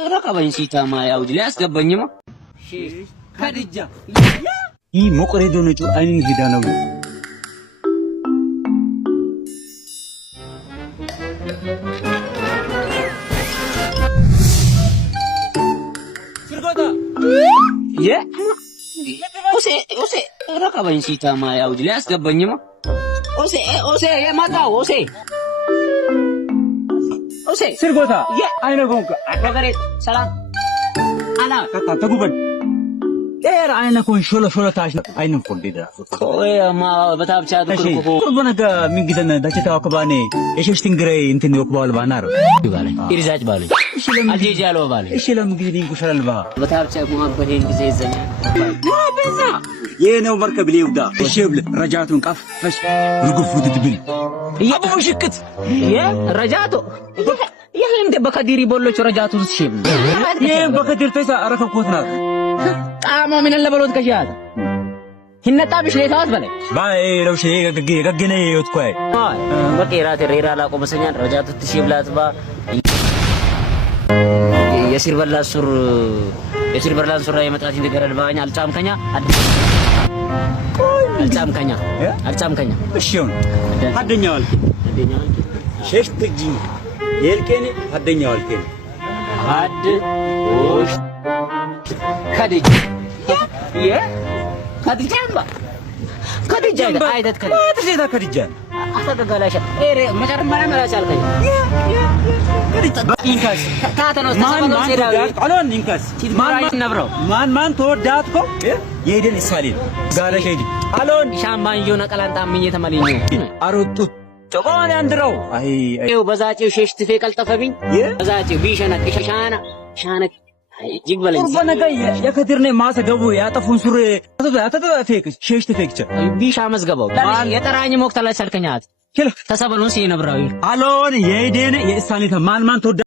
ركبني سيتاما يا ودي لا اسقبنيما شيخ خديجه ي مقريدو نجو اين فيدانو سرقودا يا اوسي ركبني سيتاما يا ودي لا اسقبنيما اوسي يا ماتاو اوسي سرقودا اين غونك اكبرت سلام انا تقوبن ايه راينا كون شولا تاش اين فولديدا اوه ما بتابچا دكركو قربنا من جدنا دچتا وكباني ايش تنغري انت نوكبال بانارو يبالي يرزاج بالي اجي جالو بالي ايش لم جدين كشلبا بتابچا محبتين ጊዜ ይዘኛል ينو مركب ليودا الشبل رجعتون قف فش رغفوت تبل ابو مشكت يا رجعتو يا انت بكديري بولچ رجعتو تشيب يا بكدير تيسا ركبكوتنا طعمه من اللبلوت كشاد هنتا بش ليتاس بله باي لو شيء غغني يوتكاي بكيرات ريرا لا قمسنيان رجعتو تشيب لاتبا يسير بلا سور يمطات ينገራል ባኛ አልጫምከኛ እሺውን ሀደኛው አልከ ሸሽ ትጂ የልከኔ ሀደኛው አልከኔ ሀድ ወሽ ከዲጅ ከዲጃ አይደት ከዲጃ አፈገጋላሽ ኤሬ መጨረሻ አልከኝ ኢንካስ ታተኖስ ተሰበለው ሲራዊ አሎን ኢንካስ ማን ተወዳትኮ የሄደን ኢሳሊን ጋራሽ ሄዲ አሎን ሻምባንጆ ነቀላንታ ምኝ ተመልኝ አሮጡት ጨቆን ያንድረው አይ ይው በዛጪው ሸሽት ፈቀልጠፈብኝ በዛጪው ቢሸነቅ ሻነ እጅግ በለኝ ወነገይ የከድርኔ ማሰገቡ ያጠፉን ሱሪ አተተፈክ ሸሽት ፈክቸ ቢሻ መዝገባው የጠራኝ ሞክተላ ሰልከኛት ተሰበሉን ሲነብራዊ አሎን የሄደን የኢሳሊን ማን ተወዳ